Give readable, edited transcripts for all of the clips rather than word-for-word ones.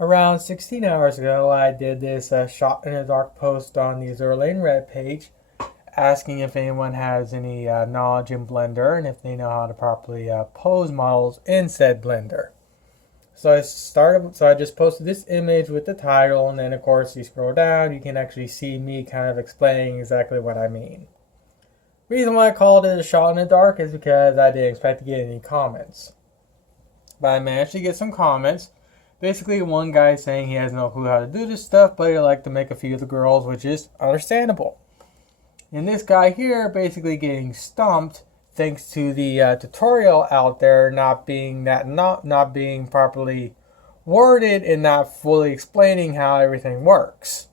Around 16 hours ago, I did this shot in the dark post on the Azur Red page, asking if anyone has any knowledge in Blender and if they know how to properly pose models in said Blender. So I just posted this image with the title, and then of course you scroll down, you can actually see me kind of explaining exactly what I mean. Reason why I called it a shot in the dark is because I didn't expect to get any comments. But I managed to get some comments. Basically, one guy saying he has no clue how to do this stuff, but he'd like to make a few of the girls, which is understandable. And this guy here basically getting stumped thanks to the tutorial out there not being properly worded and not fully explaining how everything works.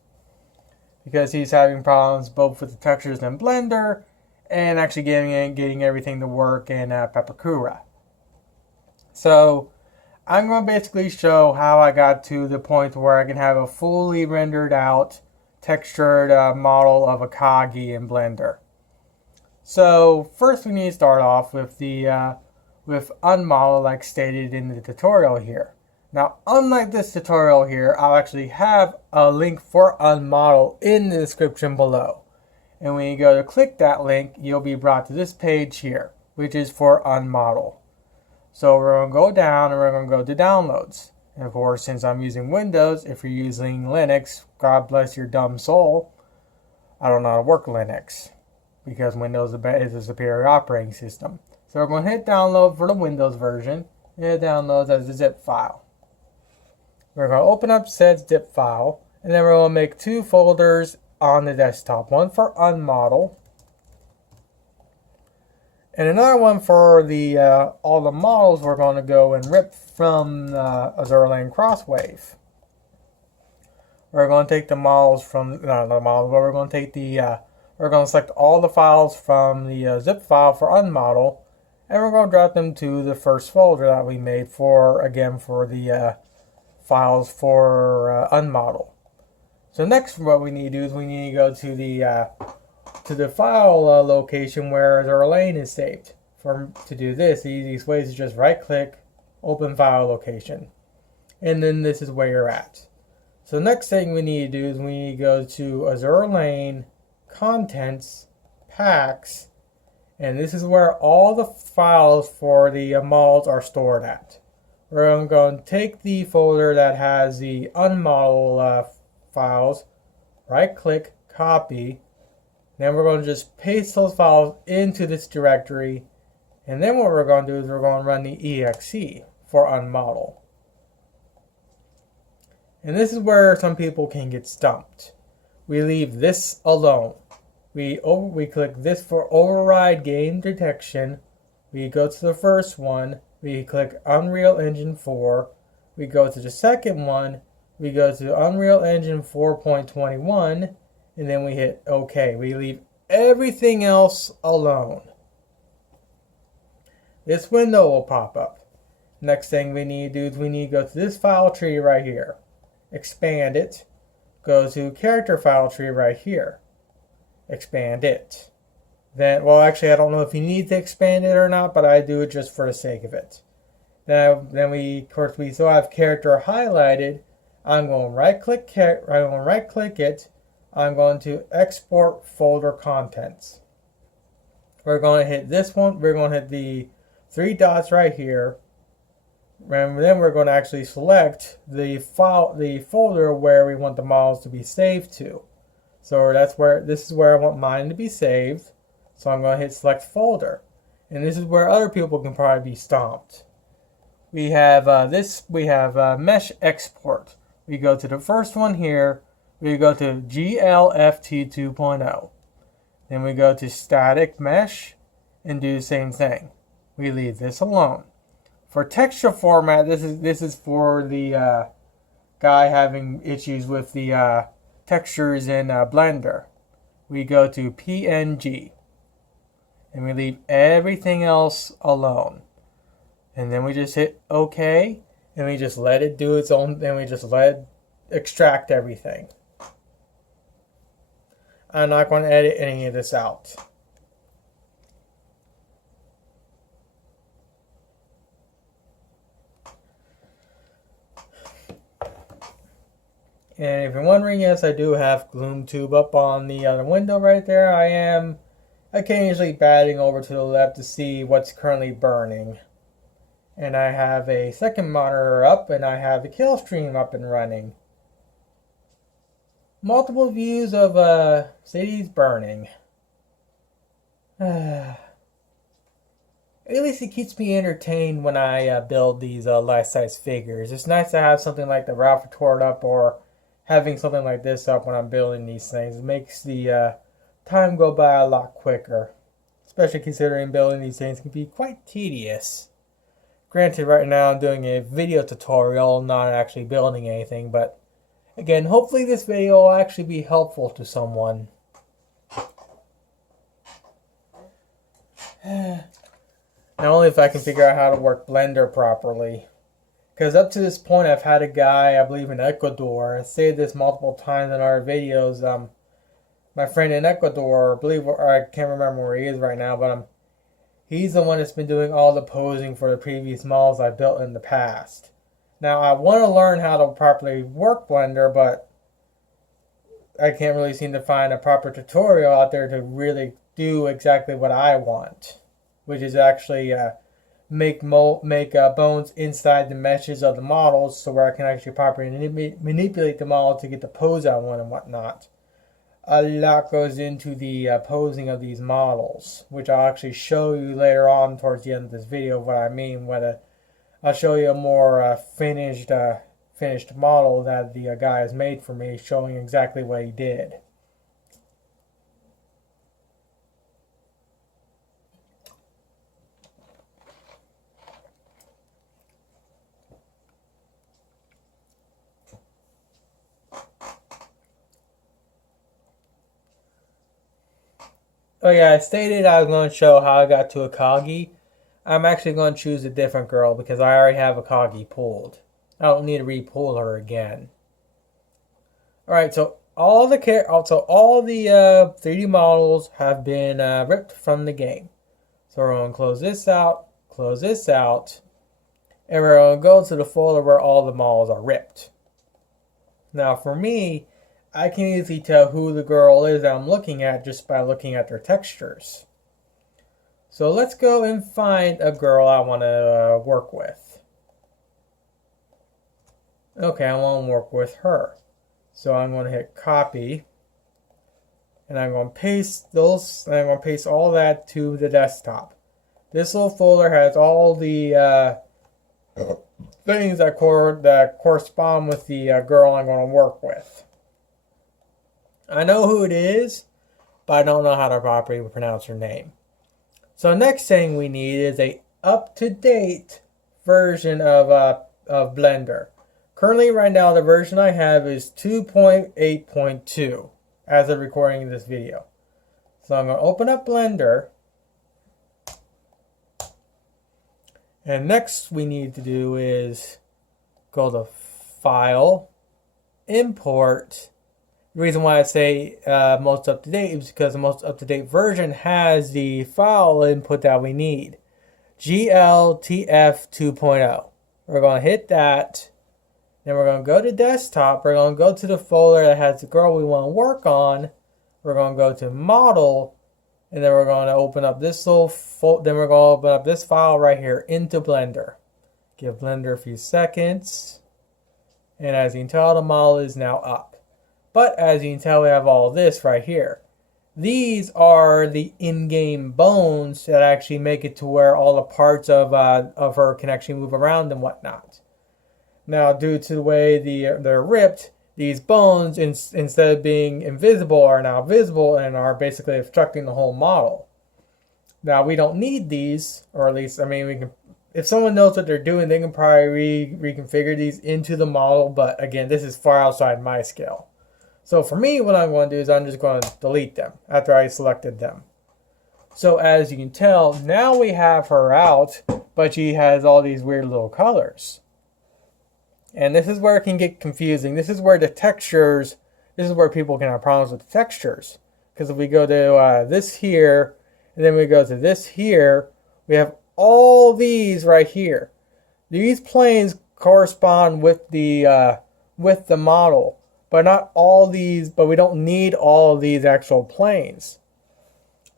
Because he's having problems both with the textures in Blender and actually getting everything to work in Pepakura. So I'm going to basically show how I got to the point where I can have a fully rendered out textured model of a Kagi in Blender. So first we need to start off with the with unmodel like stated in the tutorial here. Now, unlike this tutorial here, I'll actually have a link for unmodel in the description below. And when you go to click that link, you'll be brought to this page here, which is for unmodel. So we're going to go down and we're going to go to downloads. And of course, since I'm using Windows, if you're using Linux, God bless your dumb soul. I don't know how to work Linux because Windows is a superior operating system. So we're going to hit download for the Windows version. And it downloads as a zip file. We're going to open up said zip file, and then we're going to make two folders on the desktop. One for unmodel, and another one for the all the models we're going to go and rip from Azur CrossWave. We're going to take the models from not the models, but we're going to take the we're going to select all the files from the zip file for unmodel, and we're going to drop them to the first folder that we made for the files for unmodel. So next, what we need to do is we need to go to the file location where our lane is saved. To do this, the easiest way is to just right-click, open file location, and then this is where you're at. So the next thing we need to do is we need to go to Azur Lane, Contents, Packs, and this is where all the files for the models are stored at. We're going to take the folder that has the unmodel files, right-click, copy. Then we're going to just paste those files into this directory. And then what we're going to do is we're going to run the exe for unmodel. And this is where some people can get stumped. We leave this alone. We click this for override game detection. We go to the first one. We click Unreal Engine 4. We go to the second one. We go to Unreal Engine 4.21. And then we hit OK. We leave everything else alone. This window will pop up. Next thing we need to do is we need to go to this file tree right here. Expand it. Go to character file tree right here. Expand it. Then, well, actually, I don't know if you need to expand it or not, but I do it just for the sake of it. Then we still have character highlighted. I'm going to right-click it. I'm going to export folder contents. We're going to hit this one. We're going to hit the three dots right here. And then we're going to actually select the folder where we want the models to be saved to. So this is where I want mine to be saved. So I'm going to hit select folder. And this is where other people can probably be stomped. We have mesh export. We go to the first one here. We go to GLFT 2.0. Then we go to static mesh and do the same thing. We leave this alone. For texture format, this is for the guy having issues with the textures in Blender. We go to PNG. And we leave everything else alone. And then we just hit OK. And we just let it do its own. Then we just let it extract everything. I'm not going to edit any of this out. And if you're wondering, yes, I do have Gloom Tube up on the other window right there. I am occasionally batting over to the left to see what's currently burning. And I have a second monitor up, and I have the kill stream up and running. Multiple views of cities burning. At least it keeps me entertained when I build these life-size figures. It's nice to have something like the Ralph Retort up, or having something like this up when I'm building these things. It makes the time go by a lot quicker. Especially considering building these things can be quite tedious. Granted, right now I'm doing a video tutorial, not actually building anything, but again, hopefully this video will actually be helpful to someone. Not only if I can figure out how to work Blender properly. Because up to this point I've had a guy, I believe in Ecuador, I've said this multiple times in our videos, my friend in Ecuador, I can't remember where he is right now, but he's the one that's been doing all the posing for the previous models I built in the past. Now, I want to learn how to properly work Blender, but I can't really seem to find a proper tutorial out there to really do exactly what I want, which is actually make bones inside the meshes of the models, so where I can actually properly manipulate the model to get the pose I want and whatnot. A lot goes into the posing of these models, which I'll actually show you later on towards the end of this video what I mean. I'll show you a more finished model that the guy has made for me, showing exactly what he did. Oh yeah, I stated I was going to show how I got to Akagi. I'm actually going to choose a different girl because I already have Akagi pulled. I don't need to re-pull her again. Alright, so all the 3D models have been ripped from the game. So we're going to close this out, and we're going to go to the folder where all the models are ripped. Now for me, I can easily tell who the girl is that I'm looking at just by looking at their textures. So let's go and find a girl I want to work with. Okay, I want to work with her. So I'm going to hit copy. And I'm going to paste those, and I'm going to paste all that to the desktop. This little folder has all the things that correspond with the girl I'm going to work with. I know who it is, but I don't know how to properly pronounce her name. So next thing we need is a up-to-date version of Blender. Currently, right now, the version I have is 2.8.2 as of recording this video. So I'm going to open up Blender. And next we need to do is go to File, Import. The reason why I say most up-to-date is because the most up-to-date version has the file input that we need. GLTF 2.0. We're going to hit that. Then we're going to go to desktop. We're going to go to the folder that has the girl we want to work on. We're going to go to model. And then we're going to open up this little then we're going to open up this file right here into Blender. Give Blender a few seconds. And as you can tell, the model is now up. But as you can tell, we have all this right here. These are the in-game bones that actually make it to where all the parts of her can actually move around and whatnot. Now, due to the way they're ripped, these bones, instead of being invisible, are now visible and are basically obstructing the whole model. Now, we don't need these, or at least, I mean, we can. If someone knows what they're doing, they can probably reconfigure these into the model. But again, this is far outside my skill. So for me, what I'm going to do is I'm just going to delete them after I selected them. So as you can tell, now we have her out, but she has all these weird little colors. And this is where it can get confusing. This is where the textures, this is where people can have problems with the textures. Because if we go to this here, and then we go to this here, we have all these right here. These planes correspond with the model. but not all these, but we don't need all of these actual planes.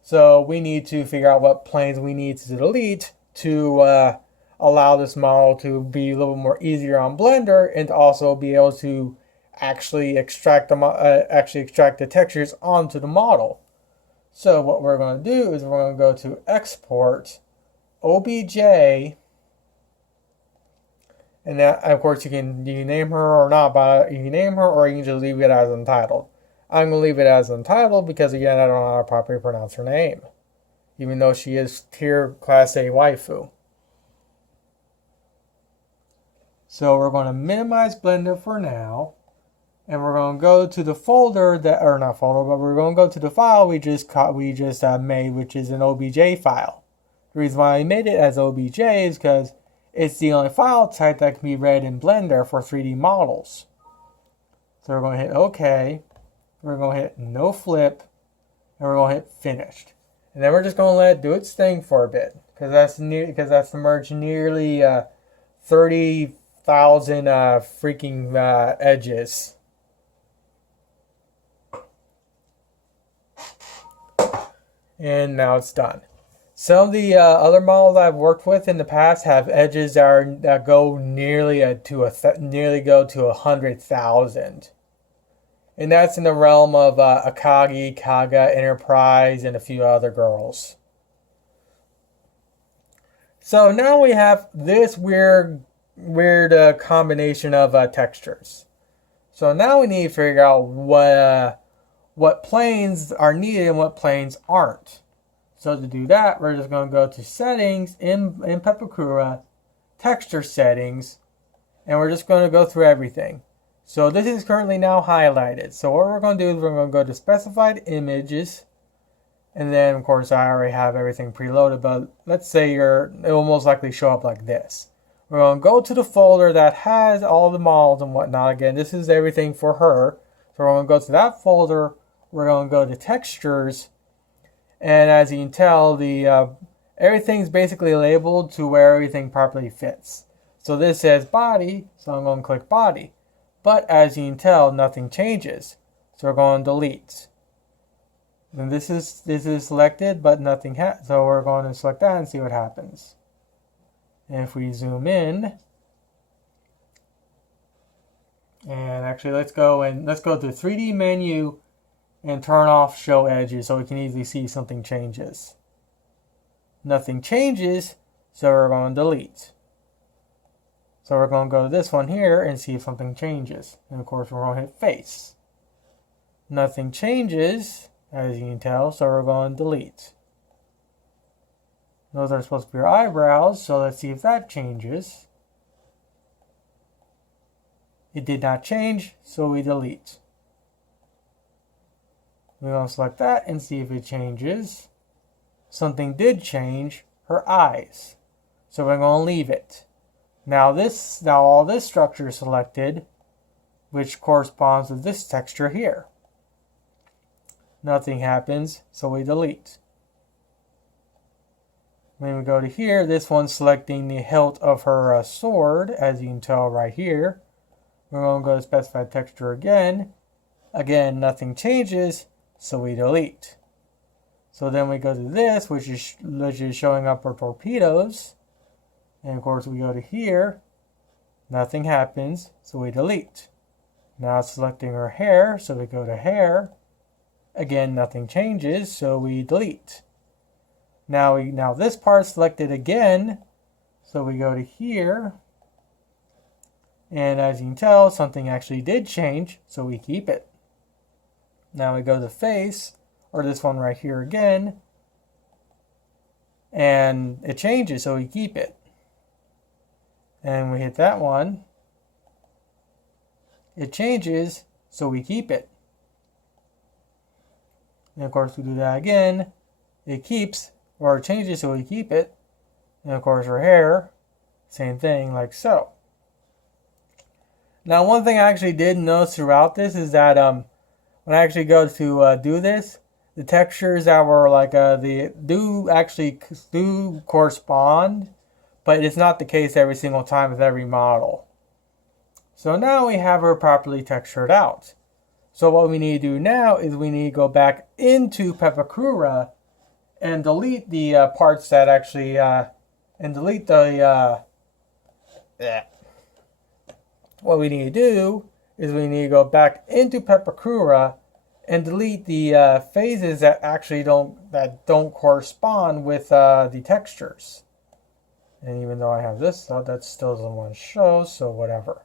So we need to figure out what planes we need to delete to allow this model to be a little bit more easier on Blender, and to also be able to actually extract the textures onto the model. So what we're going to do is we're going to go to Export, OBJ, and that, of course, you can name her or not, but you can name her, or you can just leave it as Untitled. I'm going to leave it as Untitled because, again, I don't know how to properly pronounce her name, even though she is tier Class A waifu. So we're going to minimize Blender for now, and we're going to go to the folder that, or not folder, but we're going to go to the file we just made, which is an OBJ file. The reason why I made it as OBJ is because it's the only file type that can be read in Blender for 3D models. So we're going to hit OK. We're going to hit No Flip. And we're going to hit Finished. And then we're just going to let it do its thing for a bit. Because that's merged nearly 30,000 freaking edges. And now it's done. Some of the other models I've worked with in the past have edges that go nearly to 100,000, and that's in the realm of Akagi, Kaga, Enterprise, and a few other girls. So now we have this weird combination of textures. So now we need to figure out what planes are needed and what planes aren't. So to do that, we're just going to go to Settings in Pepakura, Texture Settings, and we're just going to go through everything. So this is currently now highlighted. So what we're going to do is we're going to go to Specified Images, and then of course I already have everything preloaded, but let's say it will most likely show up like this. We're going to go to the folder that has all the models and whatnot. Again, this is everything for her. So we're going to go to that folder. We're going to go to Textures. And as you can tell, everything's basically labeled to where everything properly fits. So this says body, so I'm going to click body. But as you can tell, nothing changes. So we're going to delete. And this is selected, but nothing so we're going to select that and see what happens. And if we zoom in, and actually let's go to the 3D menu and turn off show edges so we can easily see something changes. Nothing changes, so we're going to delete. So we're going to go to this one here and see if something changes. And of course we're going to hit face. Nothing changes, as you can tell, so we're going to delete. Those are supposed to be your eyebrows, so let's see if that changes. It did not change, so we delete. We're going to select that and see if it changes. Something did change, her eyes. So we're going to leave it. Now all this structure is selected, which corresponds with this texture here. Nothing happens, so we delete. When we go to here, this one's selecting the hilt of her sword, as you can tell right here. We're going to go to specified texture again. Again, nothing changes, so we delete. So then we go to this, which is showing up our torpedoes. And of course we go to here. Nothing happens, so we delete. Now it's selecting her hair, so we go to hair. Again, nothing changes, so we delete. Now this part's selected again, so we go to here. And as you can tell, something actually did change, so we keep it. Now we go to face, or this one right here again, and it changes, so we keep it. And we hit that one. It changes, so we keep it. And of course we do that again. It keeps, or it changes, so we keep it. And of course our hair, same thing, like so. Now one thing I actually did notice throughout this is that when I actually go to do this, the textures that were like do correspond, but it's not the case every single time with every model. So now we have her properly textured out. So what we need to do now is we need to go back into Pepakura and delete the parts that actually, and delete the, what we need to do is we need to go back into Pepakura and delete the phases that actually don't correspond with the textures. And even though I have this, that still doesn't want to show, so whatever.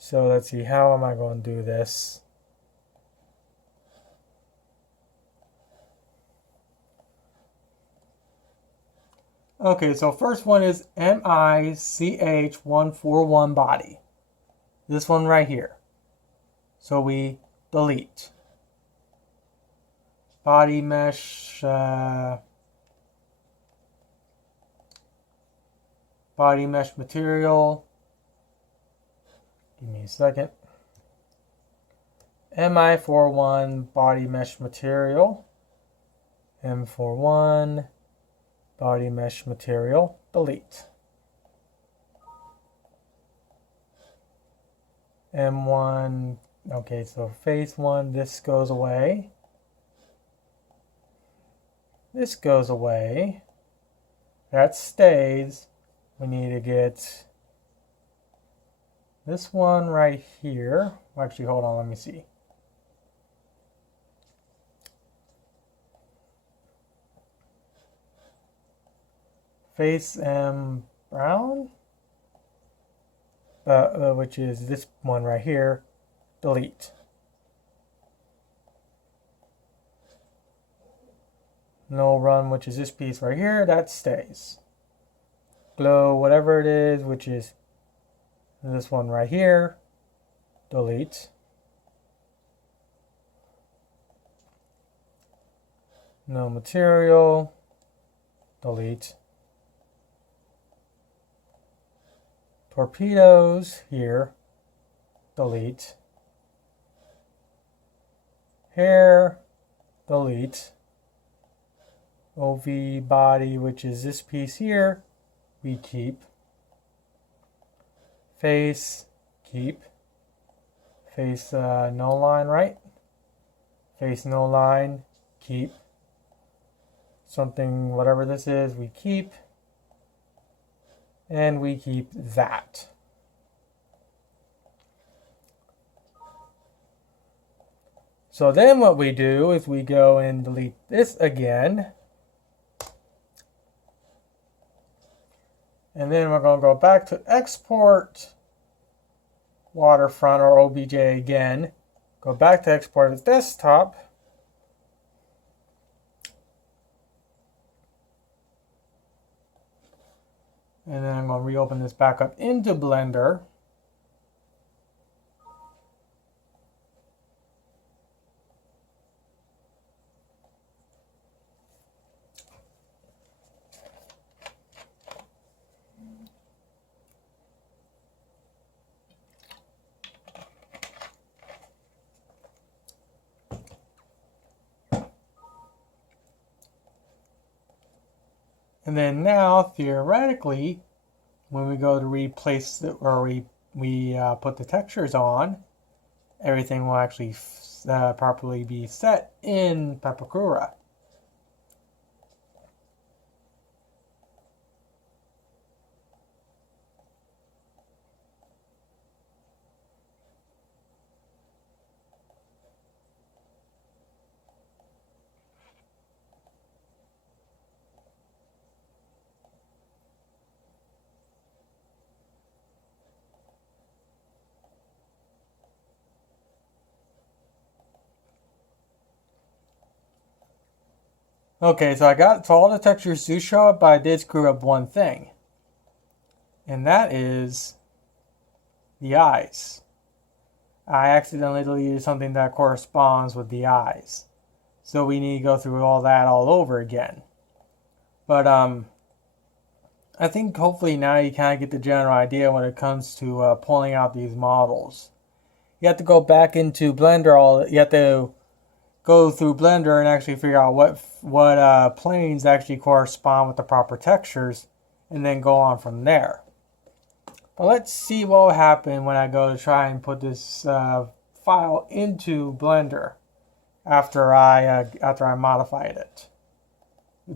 So let's see, how am I going to do this? Okay, so first one is MICH141 body. This one right here. So we delete. Body mesh, material. Give me a second. MI41 body mesh material. M41 body mesh material. Delete. M1. Okay, so phase 1, this goes away. This goes away. That stays. We need to get this one right here. Actually, hold on, let me see. Face M brown, which is this one right here. Delete. No run, which is this piece right here, that stays. Glow, whatever it is, which is this one right here, delete. No material, delete. Torpedoes here, delete. Hair, delete. OV body, which is this piece here, we keep. Face, keep. Face no line, right? Face no line, keep. Something, whatever this is, we keep. And we keep that. So then what we do is we go and delete this again. And then we're going to go back to export waterfront or OBJ again. Go back to export as desktop. And then I'm going to reopen this back up into Blender. And then now, theoretically, when we go to replace the, or we put the textures on, everything will actually properly be set in Pepakura. Okay, so all the textures do show up, but I did screw up one thing. And that is the eyes. I accidentally deleted something that corresponds with the eyes. So we need to go through all that all over again. But I think hopefully now you kind of get the general idea when it comes to pulling out these models. You have to go back into Blender, you have to go through Blender and actually figure out what planes actually correspond with the proper textures, and then go on from there. But let's see what will happen when I go to try and put this file into Blender after I modified it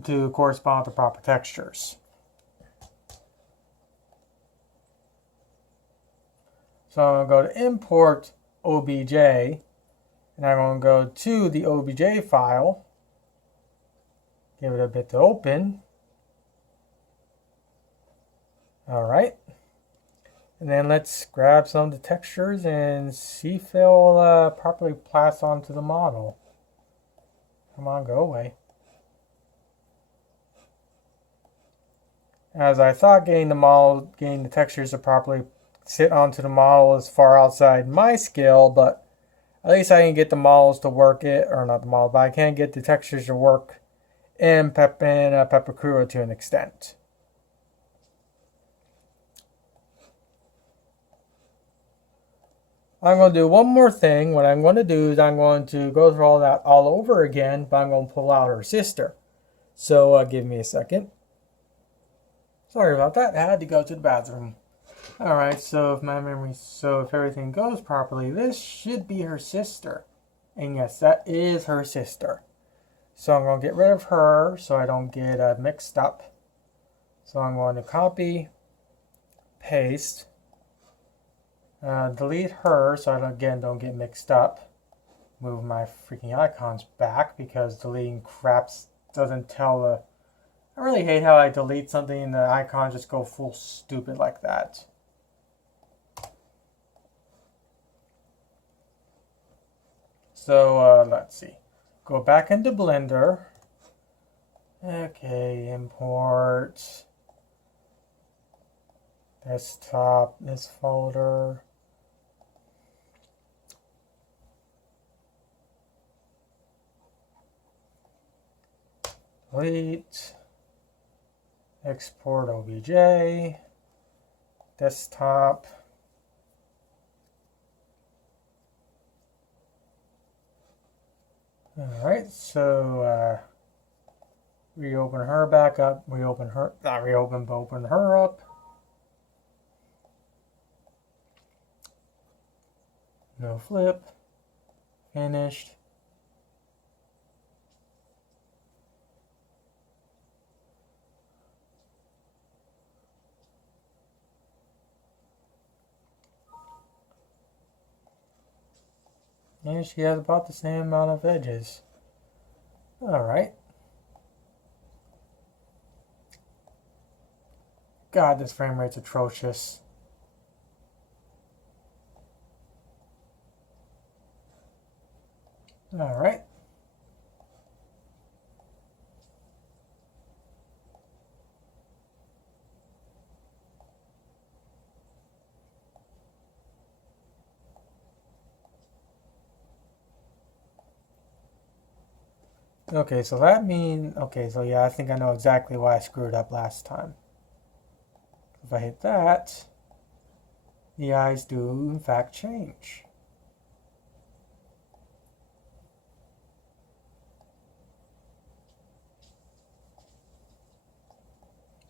to correspond with the proper textures. So I'm going to go to import OBJ, and I'm going to go to the OBJ file, give it a bit to open. All right. And then let's grab some of the textures and see if they'll properly pass onto the model. Come on, go away. As I thought, getting the textures to properly sit onto the model is far outside my skill, but at least I can get the models to work it, or not the model, but I can get the textures to work in Pepakura to an extent. I'm going to do one more thing. What I'm going to do is I'm going to go through all that all over again, but I'm going to pull out her sister. So give me a second. Sorry about that. I had to go to the bathroom. Alright, so if everything goes properly, this should be her sister. And yes, that is her sister. So I'm going to get rid of her so I don't get mixed up. So I'm going to copy, paste, delete her so I don't get mixed up. Move my freaking icons back because deleting craps doesn't tell the... I really hate how I delete something and the icons just go full stupid like that. So let's see. Go back into Blender. Okay, import desktop, this folder. Delete. Export OBJ. Desktop. Alright, so reopen her back up, open her up. No flip. Finished. And she has about the same amount of edges. Alright. God, this frame rate's atrocious. Alright. Okay, so that means, okay, so yeah, I think I know exactly why I screwed up last time. If I hit that, the eyes do in fact change.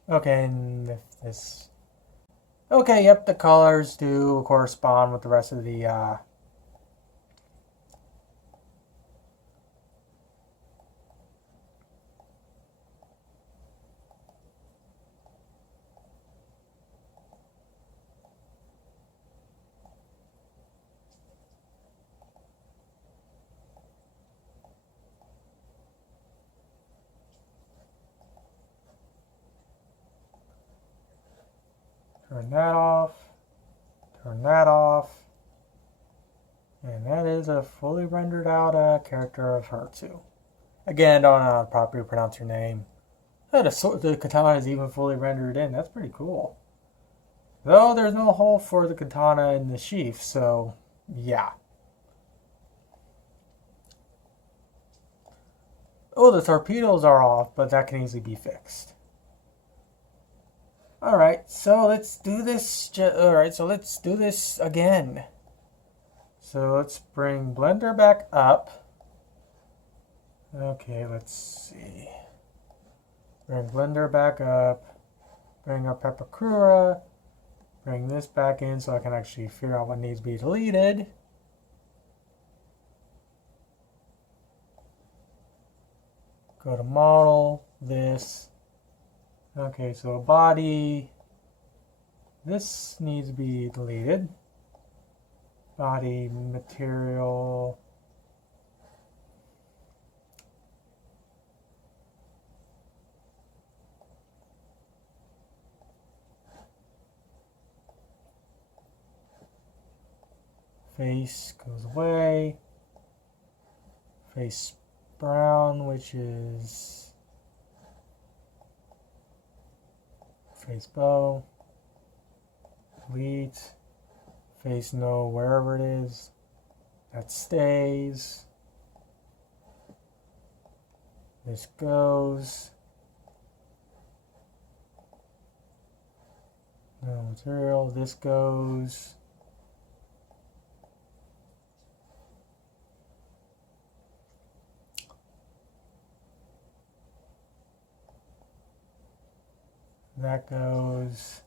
Okay, and if this... Okay, yep, the colors do correspond with the rest of the, turn that off, turn that off, and that is a fully rendered out character of her too. Again, I don't know how to properly pronounce her name. Oh, the katana is even fully rendered in. That's pretty cool. Though there's no hole for the katana in the sheath, so yeah. Oh, the torpedoes are off, but that can easily be fixed. Alright, so let's do this. Alright, so let's do this again. So let's bring Blender back up. Okay, let's see. Bring Blender back up. Bring up Pepakura. Bring this back in so I can actually figure out what needs to be deleted. Go to model, this. Okay, so a body. This needs to be deleted. Body material. Face goes away. Face brown, which is face bow. Delete. Face no, wherever it is. That stays. This goes. No material. This goes. That goes.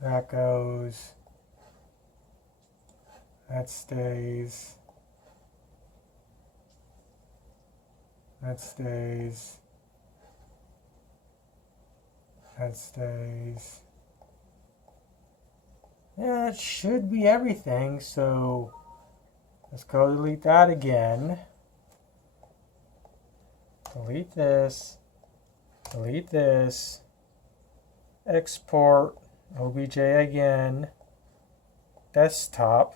That goes. That stays. That stays. That stays. Yeah, it should be everything, so let's go delete that again. Delete this. Delete this. Export OBJ again. Desktop.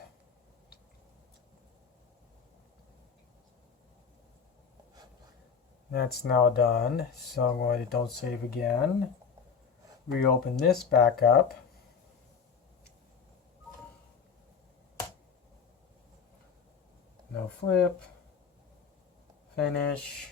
That's now done. So I'm going to don't save again. Reopen this back up. No flip. Finish.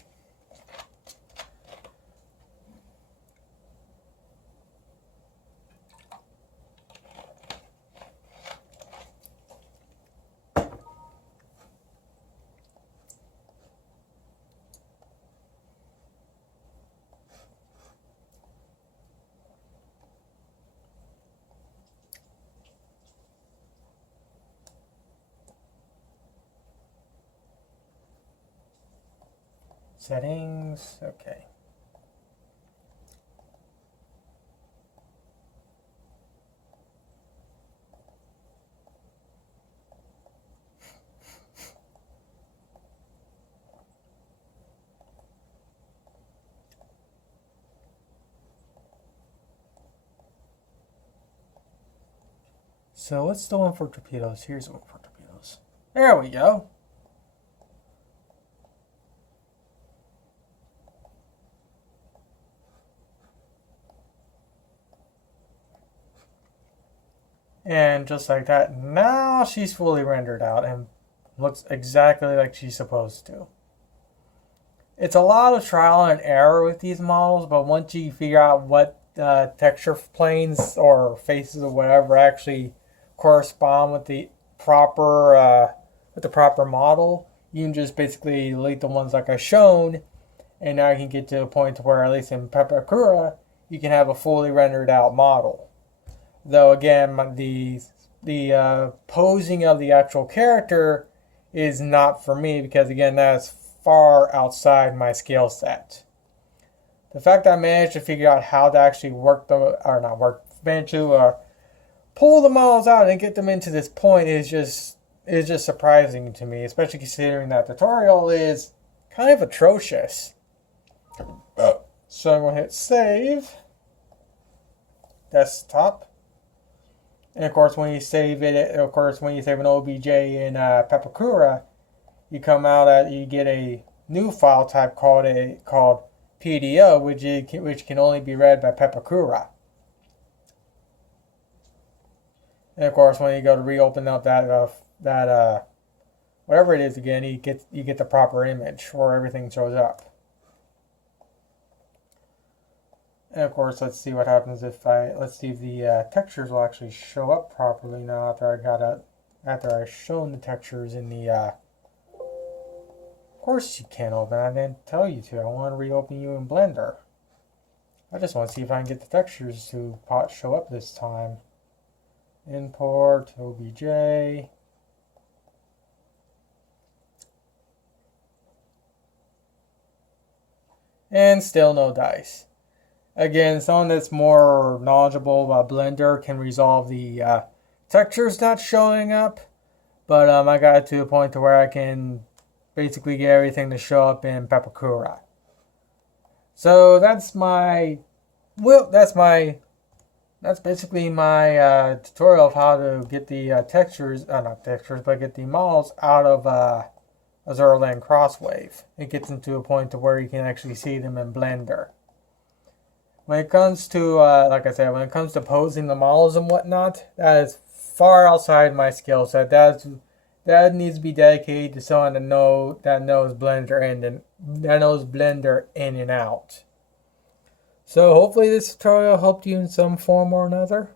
Settings, okay. So what's the one for torpedoes? Here's the one for torpedoes. There we go. And just like that, now she's fully rendered out and looks exactly like she's supposed to. It's a lot of trial and error with these models, but once you figure out what texture planes or faces or whatever actually correspond with the proper model, you can just basically delete the ones like I've shown, and now you can get to a point where, at least in Pepakura, you can have a fully rendered out model. Though again, the posing of the actual character is not for me, because again, that's far outside my skill set. The fact that I managed to figure out how to actually manage to pull the models out and get them into this point is just surprising to me, especially considering that tutorial is kind of atrocious. So I'm going to hit save. Desktop. And of course, when you save it, when you save an OBJ in Pepakura, you get a new file type called PDO, which can only be read by Pepakura. And of course, when you go to reopen up that whatever it is again, you get the proper image where everything shows up. And of course, let's see what happens let's see if the textures will actually show up properly now after I've shown the textures in the. Of course you can't open. I didn't tell you to. I want to reopen you in Blender. I just want to see if I can get the textures to show up this time. Import OBJ. and still no dice. Again, someone that's more knowledgeable about Blender can resolve the textures not showing up, but I got it to a point to where I can basically get everything to show up in Pepakura. So that's basically my tutorial of how to get the get the models out of Azur and CrossWave. It gets into a point to where you can actually see them in Blender. When it comes to, like I said, when it comes to posing the models and whatnot, that is far outside my skill set. That needs to be dedicated to someone that knows Blender in and out. So hopefully this tutorial helped you in some form or another.